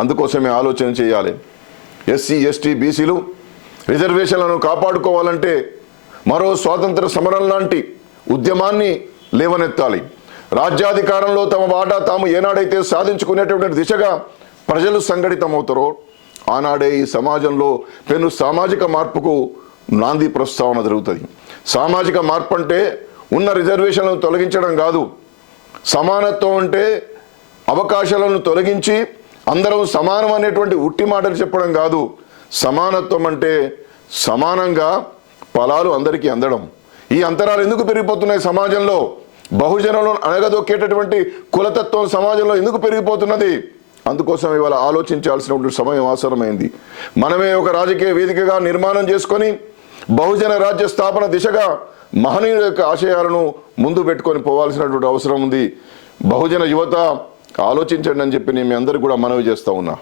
అందుకోసమే ఆలోచన చేయాలి. ఎస్సీ ఎస్టీ బీసీలు రిజర్వేషన్లను కాపాడుకోవాలంటే మరో స్వాతంత్ర సమరం లాంటి ఉద్యమాన్ని లేవనెత్తాలి. రాజ్యాధికారంలో తమ వాటా తాము ఏనాడైతే సాధించుకునేటువంటి దిశగా ప్రజలు సంఘటితమవుతారో ఆనాడే ఈ సమాజంలో పెను సామాజిక మార్పుకు నాంది ప్రస్తావన జరుగుతుంది. సామాజిక మార్పు అంటే ఉన్న రిజర్వేషన్లను తొలగించడం కాదు. సమానత్వం అంటే అవకాశాలను తొలగించి అందరం సమానం అనేటువంటి ఉట్టి మాటలు చెప్పడం కాదు. సమానత్వం అంటే సమానంగా ఫలాలు అందరికీ అందడం. ఈ అంతరాలు ఎందుకు పెరిగిపోతున్నాయి సమాజంలో? బహుజనులను అణగదొక్కేటటువంటి కులతత్వం సమాజంలో ఎందుకు పెరిగిపోతున్నది? అందుకోసం ఇవాళ ఆలోచించాల్సినటువంటి సమయం అవసరమైంది. మనమే ఒక రాజకీయ వేదికగా నిర్మాణం చేసుకొని బహుజన రాజ్య స్థాపన దిశగా మహనీయుల యొక్క ఆశయాలను ముందు పెట్టుకొని పోవాల్సినటువంటి అవసరం ఉంది. బహుజన యువత ఆలోచించండి అని చెప్పి నేను మీ అందరికీ కూడా మనవి చేస్తా ఉన్నా.